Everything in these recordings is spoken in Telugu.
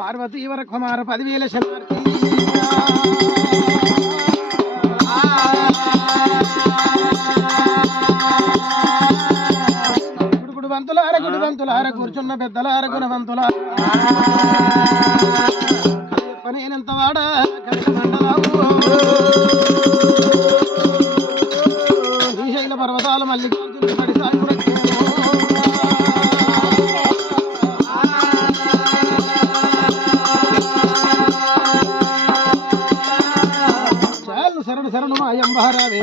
పార్వతీ వర కుమార 10,000 శతార్థి గుడివంతులార కూర్చున్న పెద్దలార గుణవంతులార నేనెంత వాడా శ్రీశైల పర్వతాల మల్లికార్జున పడి సాగు చాలు శరణు శరణు మాయంబారావే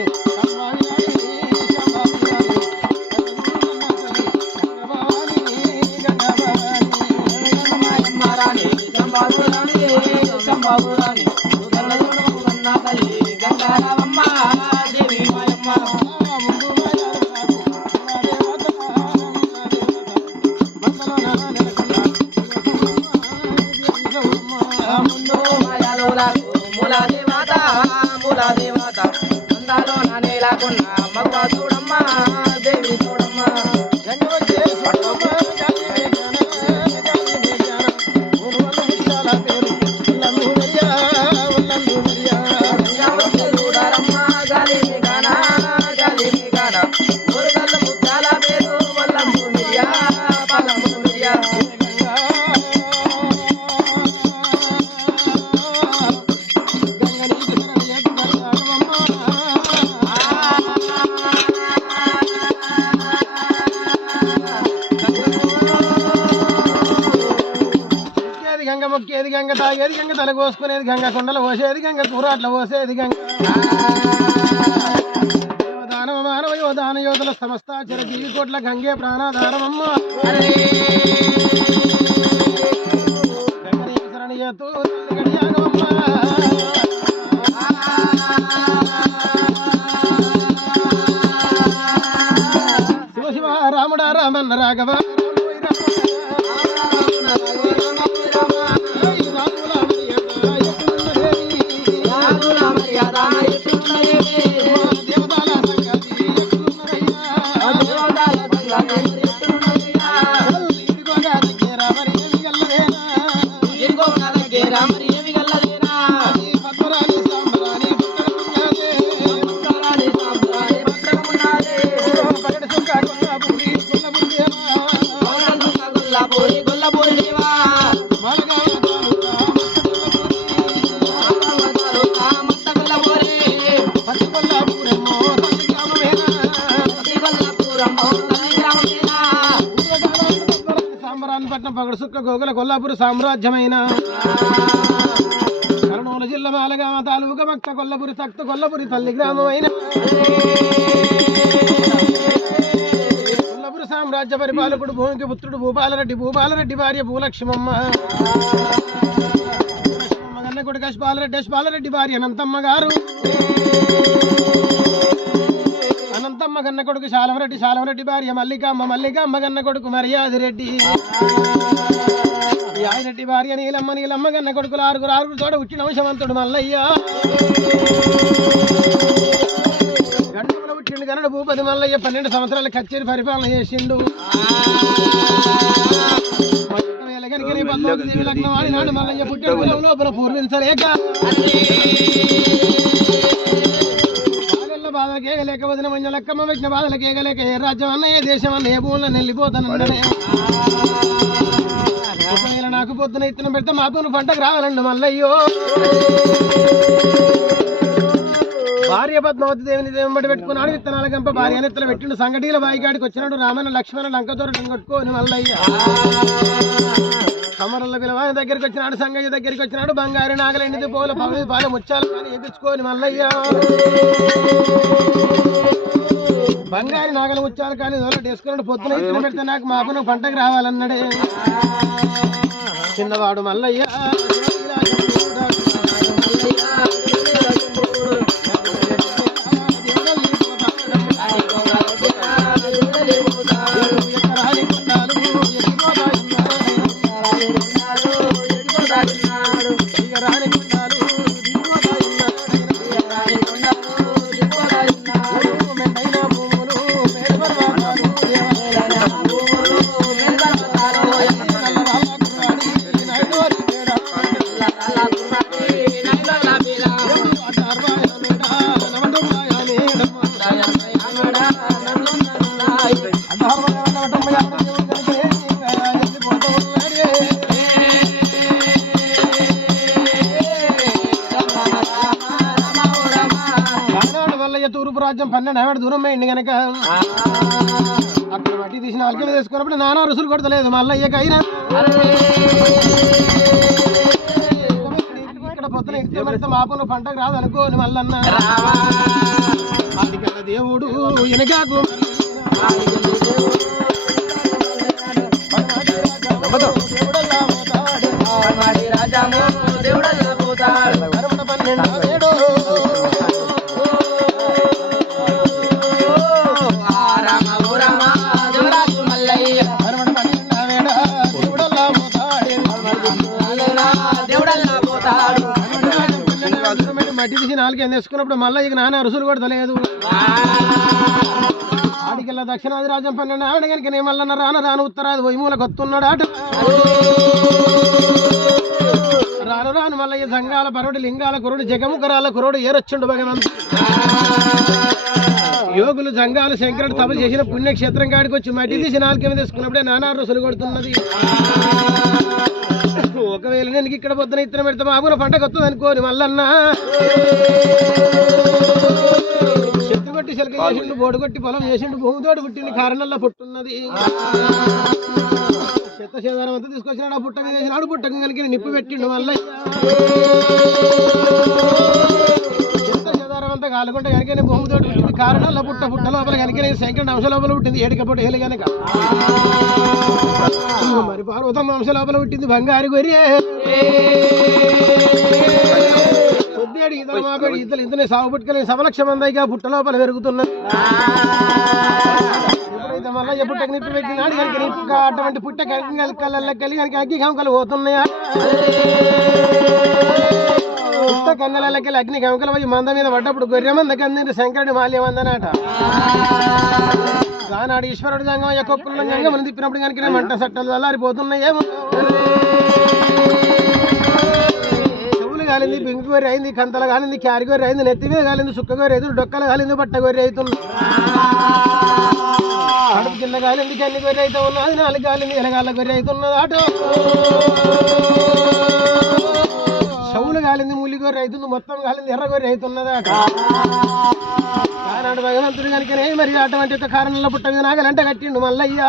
మొక్కేది గంగ తాగేది గంగ తల కోసుకునేది గంగ కొండలు పోసేది గంగ కూరాట్ల పోసేది గంగ దానవ మానవ యోధాన యోధుల సమస్తాచర జీవి కోట్ల గంగే ప్రాణాధారమమ్మ శరణియతు శివ శివ రాముడా రామన్న రాఘవ పగడు సుక్క గోగుల కొల్లాపురి సామ్రాజ్యమైన కర్నూలు జిల్లా మాలగామ తాలూక భక్త కొల్లపురి తక్త కొల్లపురి తల్లి గ్రామమైన కొల్లపురి సామ్రాజ్య పరిపాలకుడు భూమికి పుత్రుడు భూపాలరెడ్డి భార్య భూలక్ష్మమ్మ గన్న కొడుకు అశ్పాలరెడ్డి భార్య అనంతమ్మ గారు అనంతమ్మ గన్న కొడుకు శాలమరెడ్డి భార్య మల్లికమ్మ గన్న కొడుకు మర్యాదిరెడ్డి యాదిరెడ్డి భార్య నీలమ్మ గన్న కొడుకులు ఆరుగురు చోట ఉచ్చిన వంశవంతుడు మల్లయ్య గంటలో ఉచ్చిండు గనుడు భూపతి మల్లయ్య 12 సంవత్సరాల కచ్చేరి పరిపాలన చేసిండు నాడు మల్లయ్య పుట్టిన లోపల పూర్వించలేక బాధలకేగలేక వదిన మంజ లక్కమ్మ వచ్చిన బాధలకేగలేక ఏ రాజ్యం అన్న ఏ దేశం అన్న ఏ భూములను వెళ్ళిపోతానన్నాడే నాకు పొద్దున ఇత్తనం పెడితే మాతో పంటకు రావాలండి మల్లయ్యో భార్య పద్మావతి దేవిని బట్టి పెట్టుకున్నాడు విత్తనాల గంప భార్య నెత్తలు పెట్టిండు సంగటీల బాయికాడికి వచ్చినాడు రామన్న లక్ష్మణ లంకతోరటం కొట్టుకొని మల్లయ్య సమరల్ల పిలవాని దగ్గరికి వచ్చినాడు సంగయ్య దగ్గరికి వచ్చినాడు బంగారు నాగలెండిది పోల పాల ముచ్చాలు కానీ వేపించుకొని మల్లయ్య బంగారు నాగల ముచ్చాలు కానీ వేసుకున్నాడు పొద్దున ఇత్తనం పెడితే నాకు మాపున పంటకు రావాలన్నాడే చిన్నవాడు మల్లయ్య రాజ్యం 12 ఆవిడ దూరం పోయింది గనక అక్కడ మట్టి తీసిన అల్కెలు తీసుకున్నప్పుడు నానా రుసులు కొడతలేదు మల్లయ్యకైనా ఇక్కడ పొద్దున ఇస్తే పడితే మాపును పంటకు రాదనుకోని మల్లన్న ఆదిగల దేవుడు ఎనగాకు దేవుడల్లా పోతాడు 12 మట్టి తీసి 4 తీసుకున్నప్పుడు మళ్ళీ ఇక నాన్న రుసులు కొడతలేదు ఆడికెళ్ళ దక్షిణాది రాజ్యం 12 ఆవిడ కనుక నే మల్లన్న రాను ఉత్తరాది వైమూల కొత్తున్నాడు ఆట రాను మల్లయ్య సంఘాల పరుడు లింగాల కురుడు జగముఖరాల కురుడు ఏరొచ్చుండు భగవంతు యోగులు సంఘాలు శంకరుడు తప చేసిన పుణ్యక్షేత్రం కాడికి వచ్చి మట్టి తీసి 4 తీసుకున్నప్పుడే నానా రుసులు కొడుతున్నది ఒకవేళ నేను ఇక్కడ పొద్దున ఇత్తనం పెడతా బాబున పంటకు వస్తుంది అనుకోని మల్లన్న చెట్టు కొట్టి చిలక చేసిండు బోడు కొట్టి పొలం చేసిండు భూమితోడు పుట్టింది కారణంలో పుట్టున్నది చెత్త సేదారం అంతా తీసుకొచ్చినాడు ఆ పుట్టక చేసినాడు పుట్టక కలిగిన నిప్పు పెట్టిండు మల్లయ్య చెత్త సేదారం అంతా కాలుకుంటే కనుక భూమితోడు పుట్టింది కారణంలో పుట్ట లోపల కనుక శంకరుడు అంశ లోపల పుట్టింది ఏడికపోతే ఏలు కనుక మరి పార్వతమ్మ అంశ లోపల పుట్టింది బంగారు గొర్రె కొద్దిగా ఇతర మాపేడు ఇతరులు ఇంతనే సాగు పుట్టుకెళ్ళి 1 లక్ష మందిగా పుట్ట లోపల పెరుగుతున్నది ఎప్పుడైతే మళ్ళీ పుట్టకు నిప్పు పెట్టినాడు కనుక నిప్పు అటువంటి పుట్ట కళ్ళకి కనుక అగ్గి గంకలు పోతున్నాయా పుట్ట కన్నెలకి అగ్ని గంకలు పోయి మంద మీద పడ్డప్పుడు గొర్రె మంద కంది శంకరుడి మాల్య మందనాట ఆనాడు ఈశ్వరుడు జంగమయ్య కొక్కుల గంగమని తిప్పినప్పుడు కనుక మంట సట్టలు చల్లారిపోతున్నాయేమో చెవులు కాలింది బింకు గొర్రె అయింది కంతలు కాలింది క్యారి గొర్రె అయింది నెత్తి మీద కాలింది సుక్క గొర్రె అవుతుంది డొక్కలు కాలింది బట్ట గొర్రె అవుతుంది కడుపు కింద కాలింది కన్ని గొర్రె అయితే ఉన్నది 4 కాలింది ఎలగాళ్ళ గొర్రె అవుతున్నది ఆటో చెవులు కాలింది ముల్లి గొర్రె అవుతుంది మొత్తం కాలింది ఎర్ర గొర్రె అవుతున్నది ఆట ఆనాడు భగవంతుడు కనుకనే మరి అటువంటి యొక్క కారణంలో పుట్ట మీద నాగలంట కట్టిండు మల్లయ్య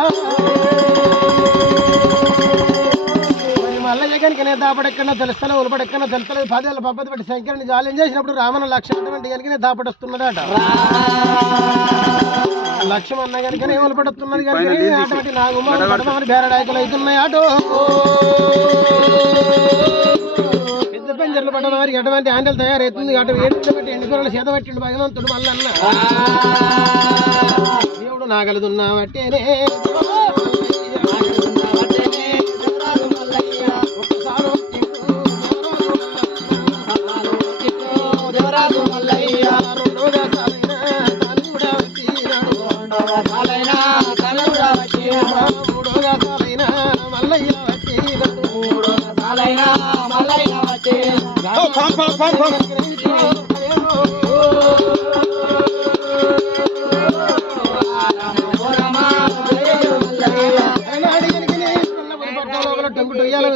మరి మల్లయ్య కనుకనే దాపడెక్కడో తెలుస్తలే ఉలపడెక్కడో తెలుస్తలేదు 10 ఏళ్ళ పబ్బతి పెట్టి శంకరుని జాలం చేసినప్పుడు రామన్న లక్ష్యం అటువంటి కనుకనే దాపడొస్తున్నదట లక్ష్యం అన్న కనుకనే ఉలపడుతున్నది కనుక అటువంటి నాగుమారి బేరడాయకులు అవుతున్నాయి ఆటో పంజర్లు పడ్డ వారికి ఎటువంటి ఆండలు తయారవుతుంది అటు ఏడుతో పెట్టి ఎండుకూరలు చేత పట్టిండు భగవంతుడు మల్లన్న దేవుడు నాగలుదున్నా బట్టేనే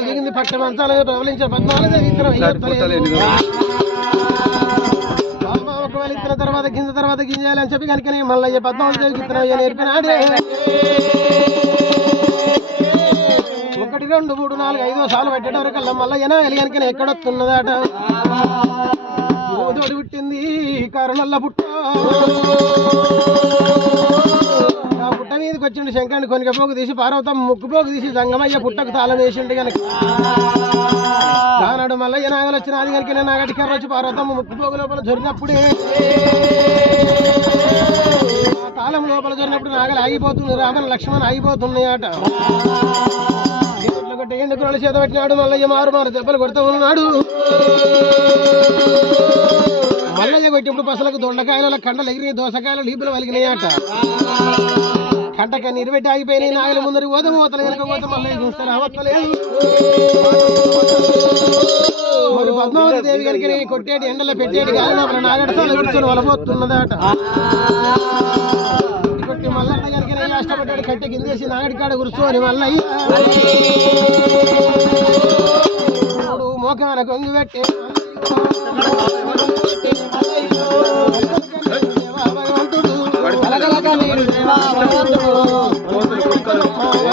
దిగింది పట్ట మంచాలు ప్రవలించే 14 ఇతర తర్వాత గింజాలని చెప్పి కనుక మల్లయ్య 14 ఇతర నేర్పినాడే 1 2 3 4 5 సార్లు పెట్టేటవరకల్లా మల్లయ్యనా కనుక ఎక్కడొస్తున్నదాట తోడు పుట్టింది కారణల్లా పుట్ట ఆ పుట్ట మీదకి వచ్చిండు శంకరుని కొనికపోగు తీసి పార్వతమ్మ ముక్కుపోగు తీసి జంగమయ్య పుట్టకు తాళం వేసిండు కనుక ఆనాడు మల్లయ్య నాగలు వచ్చిన అది కనుక నాగటి కర్ర వచ్చి పార్వతమ్మ ముక్కుపోగు లోపల జరిగినప్పుడే తాళం లోపల జరిగినప్పుడు నాగలు ఆగిపోతుంది రామన్ లక్ష్మణ ఆగిపోతున్నాయి ఆట ఎండుకురాలు చేత పెట్టినాడు మల్లయ్య మారు దెబ్బలు కొడుతూ ఉన్నాడు మల్లయ్య కొట్టినప్పుడు పసలకు దొండకాయల కండలు ఎగిరి దోసకాయల లీపులు వలిగినాయట కంటక నిరుబెట్టి ఆగిపోయినాయి నాగల ముందరి ఓతలు వెనకపోతే మల్లయ్య చూస్తారు అవత్తలేదు మరి పద్మావతి దేవి గారికి కొట్టేటి ఎండలో పెట్టేటి కాదు నాగడసాల కూర్చొని వలపోతున్నదట కొట్టి మల్లన్న గారికి కష్టపడ్డాడు కట్టె కిందేసి నాగడి కాడ కూర్చొని మల్లయ్య మోకాన కొంగు పెట్టే